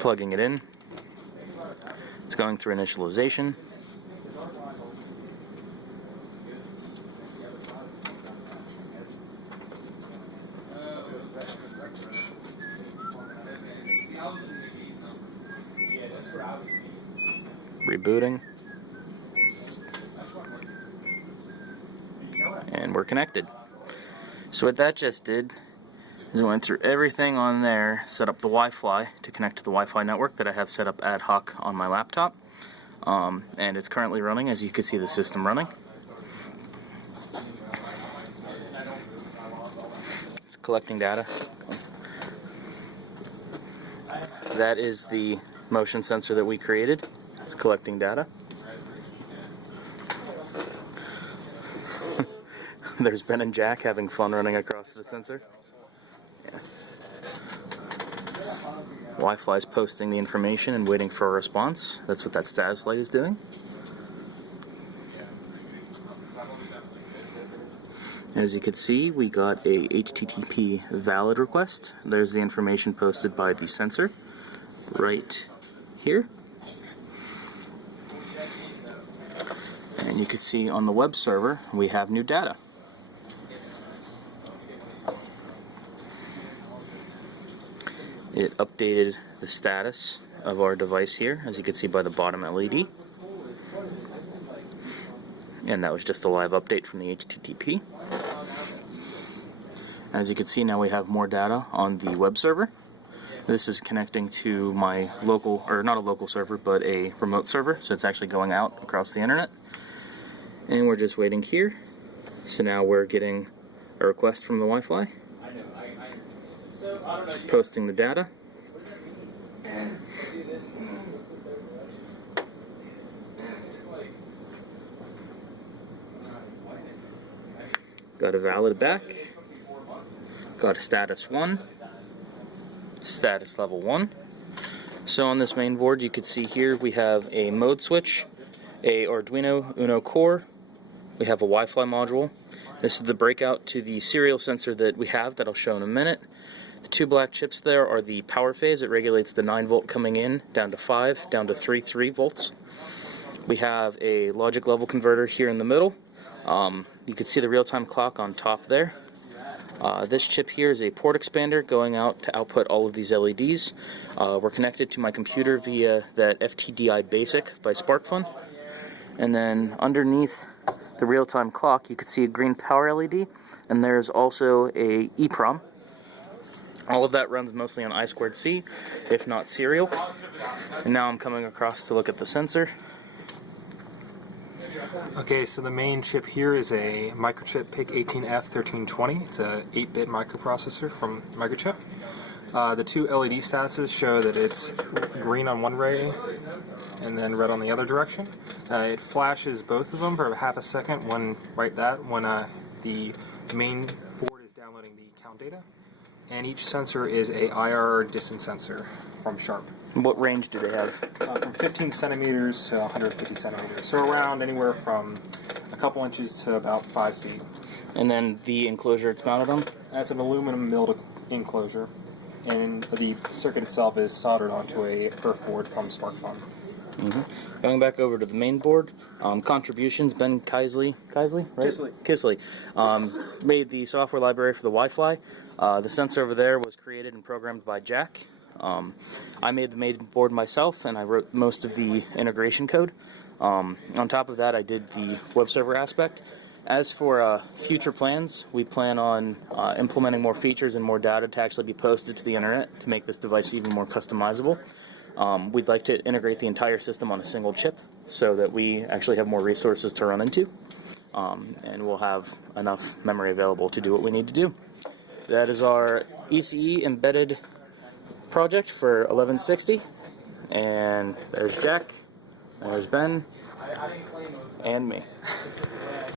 plugging it in. It's going through initialization. Rebooting. And we're connected. So what that just did is it went through everything on there, set up the Wi-Fi to connect to the Wi-Fi network that I have set up ad hoc on my laptop. And it's currently running, as you can see the system running. It's collecting data. That is the motion sensor that we created. It's collecting data. There's Ben and Jack having fun running across the sensor. Yeah. Wi-Fi is posting the information and waiting for a response. That's what that status light is doing. As you can see, we got a HTTP valid request. There's the information posted by the sensor right here. And you can see on the web server we have new data. It updated the status of our device here, as you can see by the bottom LED. And that was just a live update from the HTTP. As you can see, now we have more data on the web server. This is connecting to my local, or not a local server, but a remote server, so it's actually going out across the internet. And we're just waiting here. So now we're getting a request from the Wi-Fi, posting the data. Got a valid back. Got a status 1. Status level 1. So on this main board you can see here we have a mode switch, a Arduino Uno core, we have a Wi-Fi module. This is the breakout to the serial sensor that we have that I'll show in a minute. The two black chips there are the power phase. It regulates the 9 volt coming in down to 5, down to 3 volts. We have a logic level converter here in the middle. You can see the real-time clock on top there. This chip here is a port expander going out to output all of these LEDs. We're connected to my computer via that FTDI Basic by SparkFun. And then underneath the real-time clock you can see a green power LED, and there's also a EEPROM. All of that runs mostly on I2C, if not serial. And now I'm coming across to look at the sensor. Okay, so the main chip here is a Microchip PIC18F1320. It's a 8-bit microprocessor from Microchip. The two LED statuses show that it's green on one ray and then red on the other direction. It flashes both of them for half a second when the main board is downloading the count data. And each sensor is a IR distance sensor from Sharp. What range do they have? From 15 centimeters to 150 centimeters. So around anywhere from a couple inches to about 5 feet. And then the enclosure it's mounted on? That's an aluminum milled enclosure. And the circuit itself is soldered onto a perf board from SparkFun. Going back over to the main board, contributions, Ben Kisley, right? Kisley made the software library for the Wi-Fi. The sensor over there was created and programmed by Jack. I made the main board myself, and I wrote most of the integration code. On top of that, I did the web server aspect. As for future plans, we plan on implementing more features and more data to actually be posted to the internet to make this device even more customizable. We'd like to integrate the entire system on a single chip so that we actually have more resources to run into, and we'll have enough memory available to do what we need to do. That is our ECE embedded project for 1160, and there's Jack, there's Ben, and me.